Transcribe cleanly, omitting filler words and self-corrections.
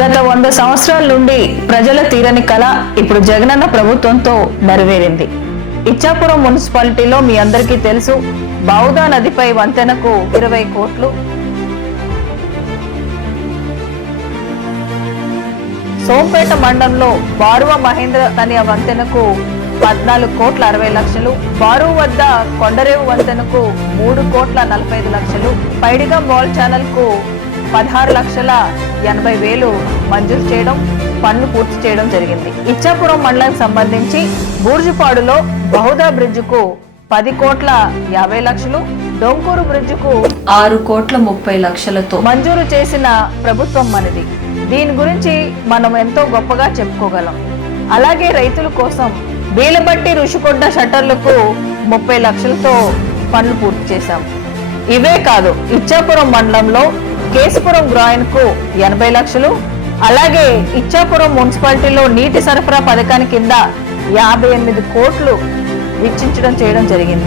గత 100 సంవత్సరాల నుండి ప్రజల తీరని కళ ఇప్పుడు జగనన్న ప్రభుత్వంతో నెరవేరింది. ఇచ్చాపురం మున్సిపాలిటీలో మీ అందరికీ తెలుసు, బౌదా నదిపై వంతెనకు 20 కోట్లు, సోంపేట మండలంలో బారువ మహేంద్ర తనియా వంతెనకు 14 కోట్ల 60 లక్షలు, బారువ వద్ద కొండరేవు వంతెనకు 3 కోట్ల 45 లక్షలు, పైడిగం వాల్ ఛానల్ కు 16 లక్షల 80 వేలు మంజూరు చేయడం, పనులు పూర్తి చేయడం జరిగింది. ఇచ్చాపురం మండలానికి సంబంధించి బూర్జుపాడులో బహుదా బ్రిడ్జ్ కు 10 కోట్ల 50 లక్షలు, డొంకూరు బ్రిడ్జ్ కు 6 కోట్ల 30 లక్షలతో మంజూరు చేసిన ప్రభుత్వం మనది. దీని గురించి మనం ఎంతో గొప్పగా చెప్పుకోగలం. అలాగే రైతుల కోసం వీలబట్టి రుషికొండ షట్టర్లకు 30 లక్షలతో పనులు పూర్తి చేశాం. ఇవే కాదు, ఇచ్చాపురం మండలంలో కేశపురం గ్రాయిన్ కు 80 లక్షలు, అలాగే ఇచ్చాపురం మున్సిపాలిటీలో నీటి సరఫరా పథకానికి కింద 58 కోట్లు వెచ్చించడం చేయడం జరిగింది.